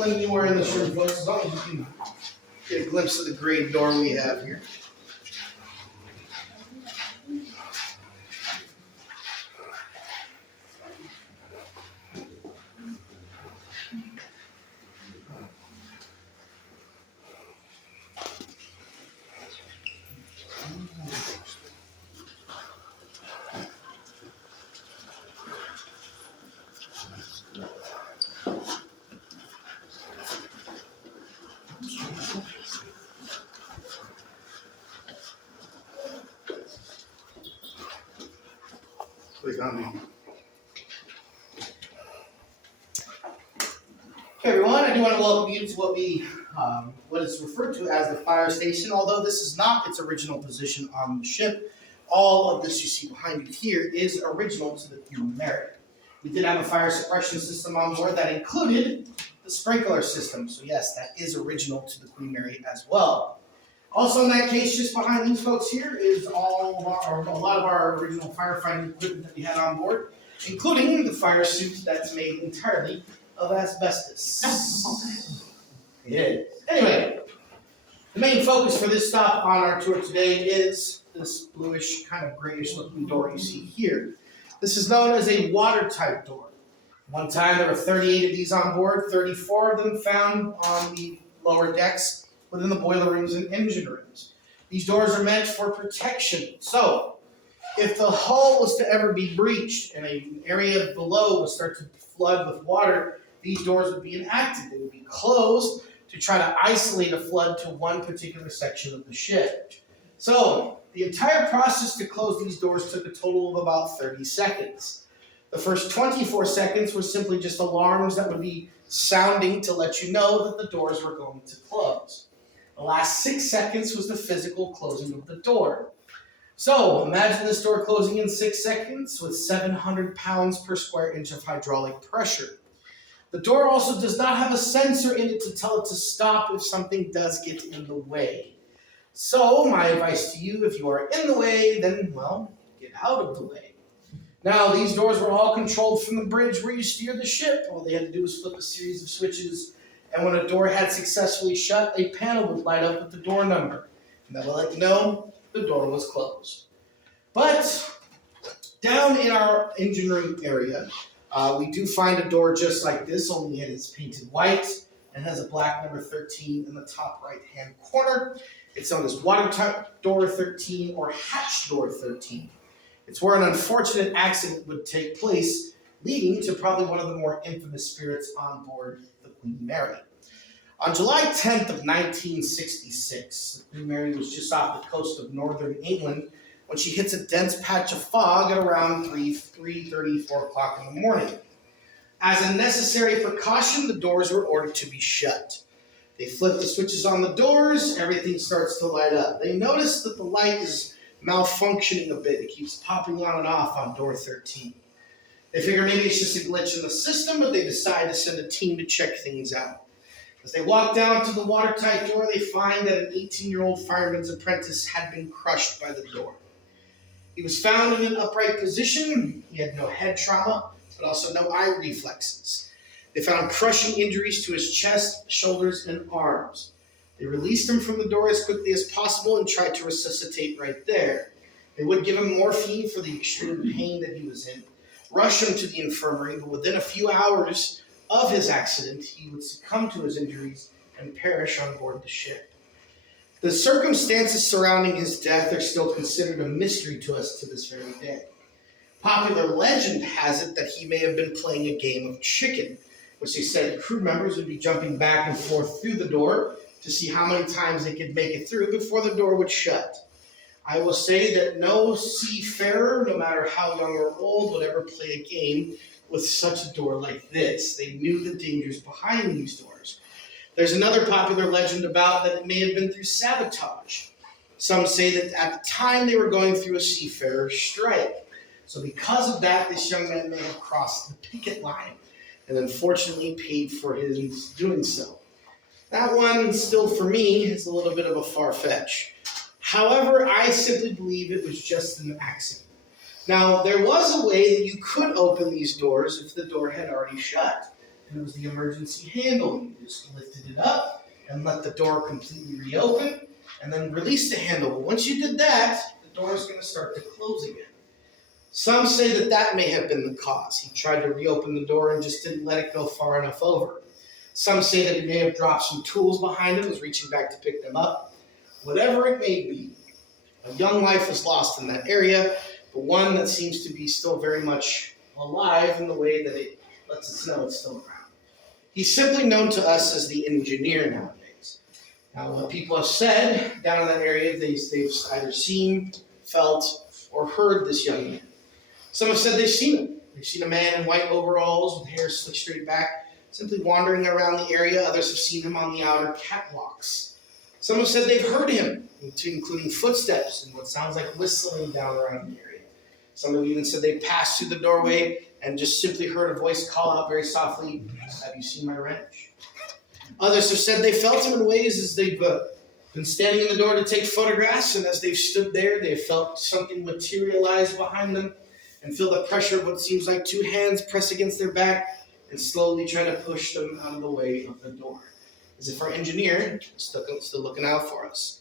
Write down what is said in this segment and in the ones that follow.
let anywhere in this room, folks, as long as you can get a glimpse of the great door we have here. Okay, everyone, I do want to welcome you to what is referred to as the fire station. Although this is not its original position on the ship, all of this you see behind you here is original to the Queen Mary. We did have a fire suppression system on board that included the sprinkler system. So yes, that is original to the Queen Mary as well. Also in that case, just behind these folks here is a lot of our original firefighting equipment that we had on board, including the fire suit that's made entirely of asbestos. Yeah. Anyway, the main focus for this stop on our tour today is this bluish, kind of grayish looking door you see here. This is known as a watertight door. One time there were 38 of these on board, 34 of them found on the lower decks within the boiler rooms and engine rooms. These doors are meant for protection. So, if the hull was to ever be breached and an area below would start to flood with water, these doors would be inactive. They would be closed to try to isolate a flood to one particular section of the ship. So, the entire process to close these doors took a total of about 30 seconds. The first 24 seconds were simply just alarms that would be sounding to let you know that the doors were going to close. The last 6 seconds was the physical closing of the door. So, imagine this door closing in 6 seconds with 700 pounds per square inch of hydraulic pressure. The door also does not have a sensor in it to tell it to stop if something does get in the way. So, my advice to you, if you are in the way, then, well, get out of the way. Now, these doors were all controlled from the bridge where you steer the ship. All they had to do was flip a series of switches, and when a door had successfully shut, a panel would light up with the door number. And that will let you know the door was closed. But down in our engine room area, we do find a door just like this, only it is painted white and has a black number 13 in the top right-hand corner. It's known as watertight door 13 or hatch door 13. It's where an unfortunate accident would take place, leading to probably one of the more infamous spirits on board the Queen Mary. On July 10th of 1966, the Queen Mary was just off the coast of northern England when she hits a dense patch of fog at around 3:30, 4 o'clock in the morning. As a necessary precaution, the doors were ordered to be shut. They flip the switches on the doors, everything starts to light up. They notice that the light is malfunctioning a bit. It keeps popping on and off on door 13. They figure maybe it's just a glitch in the system, but they decide to send a team to check things out. As they walk down to the watertight door, they find that an 18-year-old fireman's apprentice had been crushed by the door. He was found in an upright position. He had no head trauma, but also no eye reflexes. They found crushing injuries to his chest, shoulders, and arms. They released him from the door as quickly as possible and tried to resuscitate right there. They would give him morphine for the extreme pain that he was in, rush him to the infirmary, but within a few hours of his accident, he would succumb to his injuries and perish on board the ship. The circumstances surrounding his death are still considered a mystery to us to this very day. Popular legend has it that he may have been playing a game of chicken, which they said crew members would be jumping back and forth through the door to see how many times they could make it through before the door would shut. I will say that no seafarer, no matter how young or old, would ever play a game with such a door like this. They knew the dangers behind these doors. There's another popular legend about that it may have been through sabotage. Some say that at the time they were going through a seafarer strike. So because of that, this young man may have crossed the picket line and unfortunately paid for his doing so. That one, still for me, is a little bit of a far-fetch. However, I simply believe it was just an accident. Now, there was a way that you could open these doors if the door had already shut. and it was the emergency handle. You just lifted it up and let the door completely reopen, and then release the handle. But once you did that, the door is going to start to close again. Some say that that may have been the cause. He tried to reopen the door and just didn't let it go far enough over. Some say that he may have dropped some tools behind him, was reaching back to pick them up. Whatever it may be, a young life was lost in that area, but one that seems to be still very much alive in the way that it lets us know it's still around. He's simply known to us as the engineer nowadays. Now, what people have said down in that area, they've either seen, felt, or heard this young man. Some have said they've seen him. They've seen a man in white overalls with hair slicked straight back, simply wandering around the area. Others have seen him on the outer catwalks. Some have said they've heard him, including footsteps and what sounds like whistling down around the area. Some have even said they passed through the doorway and just simply heard a voice call out very softly, "Have you seen my ranch?" Others have said they felt him in ways as they've been standing in the door to take photographs, and as they've stood there, they've felt something materialize behind them and feel the pressure of what seems like two hands press against their back and slowly try to push them out of the way of the door, as if our engineer is still looking out for us.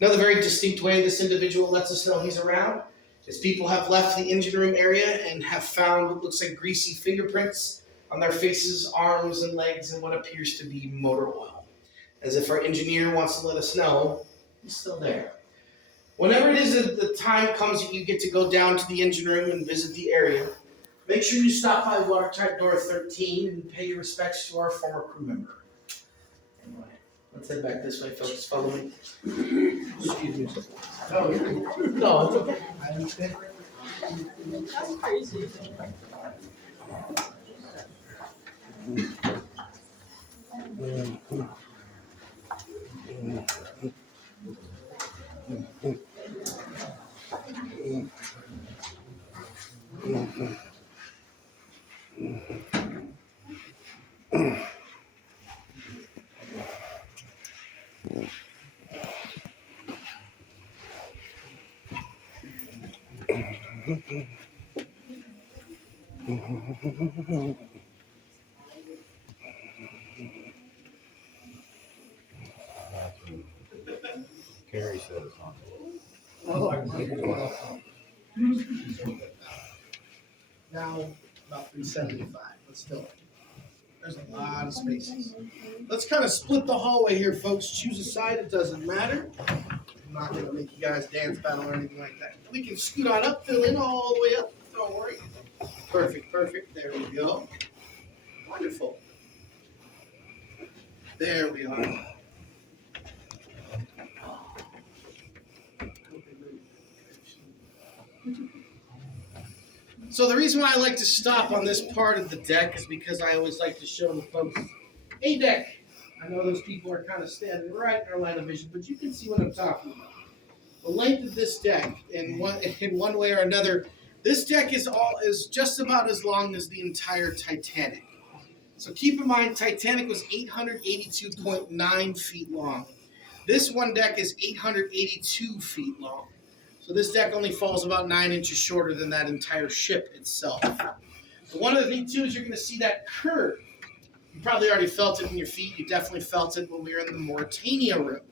Another very distinct way this individual lets us know he's around is people have left the engine room area and have found what looks like greasy fingerprints on their faces, arms, and legs, and what appears to be motor oil, as if our engineer wants to let us know he's still there. Whenever it is that the time comes that you get to go down to the engine room and visit the area, make sure you stop by watertight door 13 and pay your respects to our former crew member. Anyway, let's head back this way, folks. Follow me. Excuse me. Oh, no, it's okay. I understand. That's crazy. Carrie said it's on. Now, about 375, but still, there's a lot of spaces. Let's kind of split the hallway here, folks. Choose a side, it doesn't matter. I'm not going to make you guys dance battle or anything like that. We can scoot on up, fill in all the way up. Don't worry. Perfect, perfect. There we go. Wonderful. There we are. So the reason why I like to stop on this part of the deck is because I always like to show the folks a deck. I know those people are kind of standing right in our line of vision, but you can see what I'm talking about. The length of this deck, in one way or another, this deck is just about as long as the entire Titanic. So keep in mind, Titanic was 882.9 feet long. This one deck is 882 feet long. So this deck only falls about 9 inches shorter than that entire ship itself. But one of the things, too, is you're going to see that curve. You probably already felt it in your feet. You definitely felt it when we were in the Mauritania room.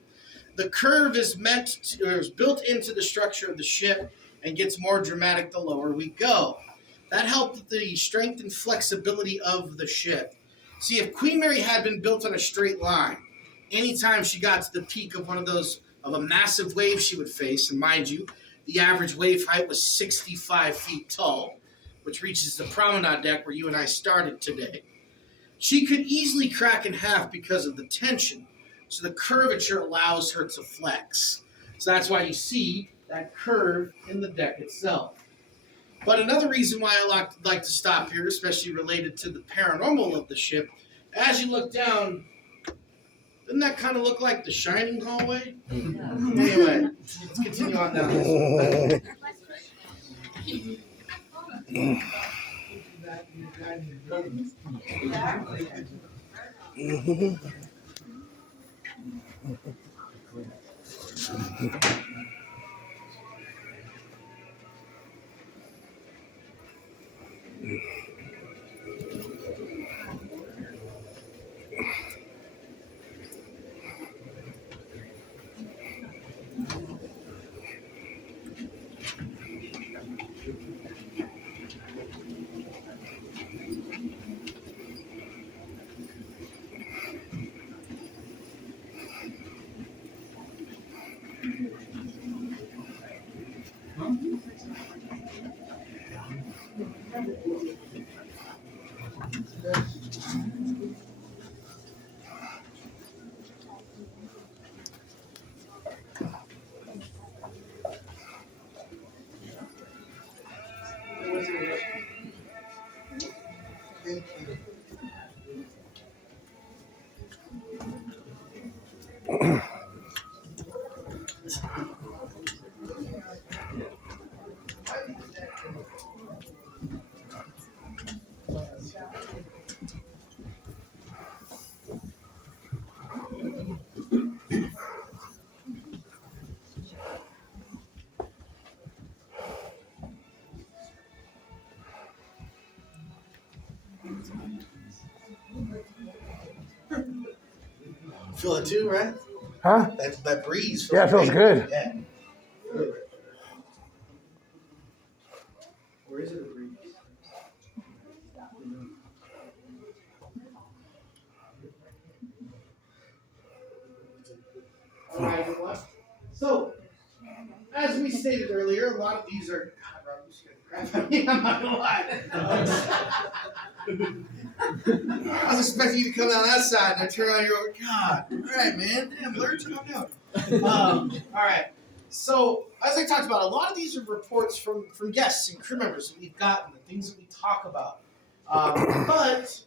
The curve is built into the structure of the ship and gets more dramatic the lower we go. That helped the strength and flexibility of the ship. See, if Queen Mary had been built on a straight line, anytime she got to the peak of of a massive wave she would face, and mind you, the average wave height was 65 feet tall, which reaches the promenade deck where you and I started today, she could easily crack in half because of the tension. So the curvature allows her to flex. So that's why you see that curve in the deck itself. But another reason why I like to stop here, especially related to the paranormal of the ship, as you look down, doesn't that kind of look like the Shining hallway? Yeah. Anyway, let's continue on down this way. Feel it too, right? Huh? That breeze. Yeah, it feels great. good. Yeah. Or is it a breeze? All right, everyone. So, as we stated earlier, a lot of these are. God, Rob, you scared the crap out of me. I'm not gonna lie. I was expecting you to come down that side, and I turn around and you're like, God, all right, man. Damn, Lurch, calm down. All right. So, as I talked about, a lot of these are reports from guests and crew members that we've gotten, the things that we talk about. But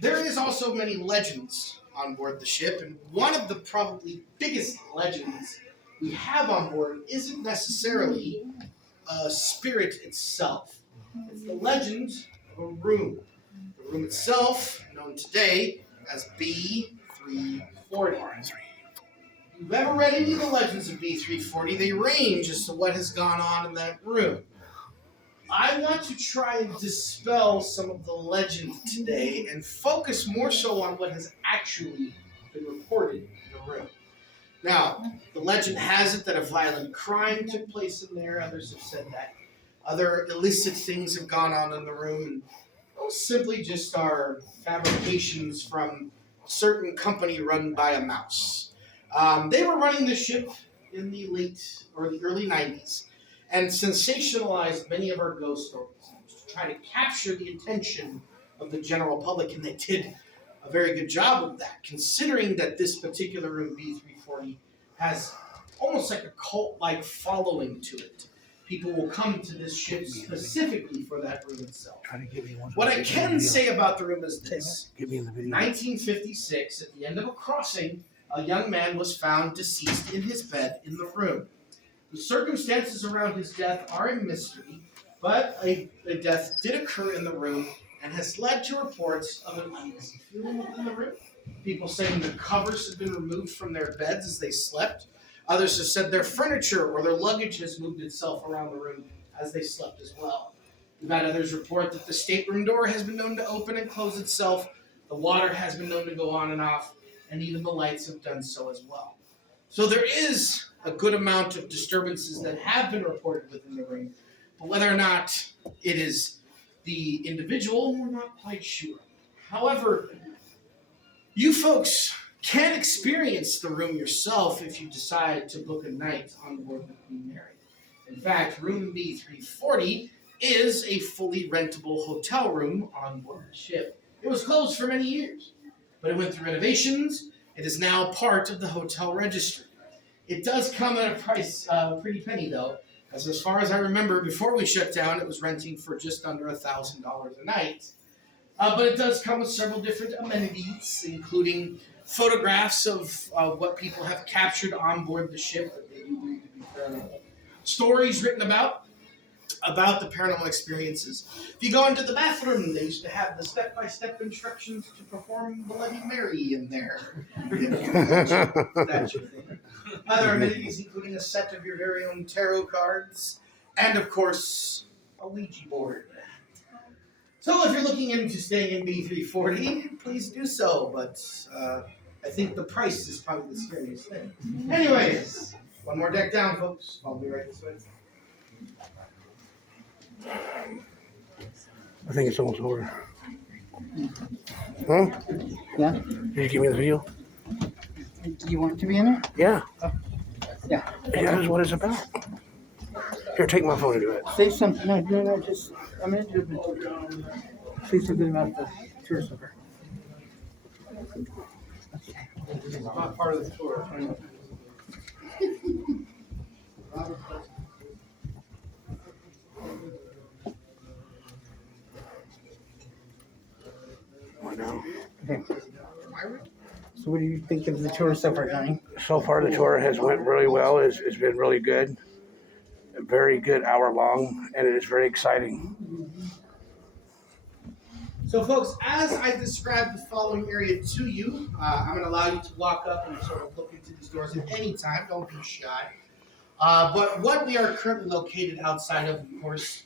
there is also many legends on board the ship, and one of the probably biggest legends we have on board isn't necessarily a spirit itself. It's the legend of a room. The room itself, known today as B340. If you've ever read any of the legends of B340, they range as to what has gone on in that room. I want to try and dispel some of the legend today and focus more so on what has actually been reported in the room. Now, the legend has it that a violent crime took place in there. Others have said that other illicit things have gone on in the room. And those simply just are fabrications from a certain company run by a mouse. They were running the ship in the late or the early 90s and sensationalized many of our ghost stories to try to capture the attention of the general public, and they did a very good job of that, considering that this particular room, B340, has almost like a cult-like following to it. People will come to this ship specifically for that room itself. What I can say about the room is this. 1956, at the end of a crossing, a young man was found deceased in his bed in the room. The circumstances around his death are a mystery, but a death did occur in the room and has led to reports of an uneasy feeling within the room. People saying the covers have been removed from their beds as they slept. Others have said their furniture or their luggage has moved itself around the room as they slept as well. We've had others report that the stateroom door has been known to open and close itself, the water has been known to go on and off, and even the lights have done so as well. So there is a good amount of disturbances that have been reported within the room, but whether or not it is the individual, we're not quite sure. However, you folks can experience the room yourself if you decide to book a night on board the Queen Mary. In fact, room B340 is a fully rentable hotel room on board the ship. It was closed for many years, but it went through renovations. It is now part of the hotel registry. It does come at a price, pretty penny though, as far as I remember, before we shut down, it was renting for just under $1,000 a night. But it does come with several different amenities, including photographs of what people have captured on board the ship that they do believe to be paranormal. Stories written about the paranormal experiences. If you go into the bathroom, they used to have the step-by-step instructions to perform Bloody Mary in there. That sort of thing. Other amenities including a set of your very own tarot cards, and of course, a Ouija board. So if you're looking into staying in B340, please do so, but I think the price is probably the scariest thing. Anyways, one more deck down, folks. I'll be right this way. I think it's almost over. Huh? Yeah. Did you give me the video? Do you want to be in it? Yeah. Yeah. Yeah, that's what it's about. Here, take my phone and do it. Say something. No, just I'm gonna do the say something about the tour so far. It's not part of the tour. What now? Okay. So what do you think of the tour so far, Johnny? So far, the tour has went really well. It's been really good. A very good hour long, and it is very exciting. So, folks, as I described the following area to you, I'm going to allow you to walk up and sort of look into these doors at any time. Don't be shy. But what we are currently located outside of course,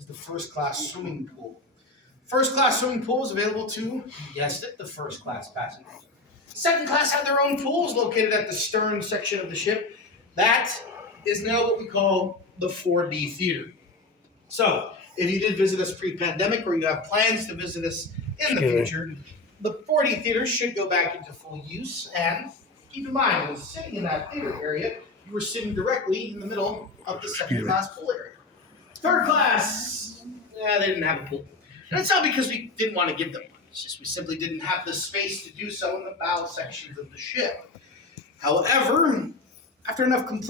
is the first-class swimming pool. First-class swimming pool is available to, you guessed it, the first-class passengers. Second class have their own pools located at the stern section of the ship. That is now what we call the 4D theater. So, if you did visit us pre-pandemic or you have plans to visit us in the future, the 4D theater should go back into full use. And keep in mind, when sitting in that theater area, you were sitting directly in the middle of the second class pool area. Third class, they didn't have a pool. And it's not because we didn't want to give them one. It's just we simply didn't have the space to do so in the bow sections of the ship. However, after enough complaints,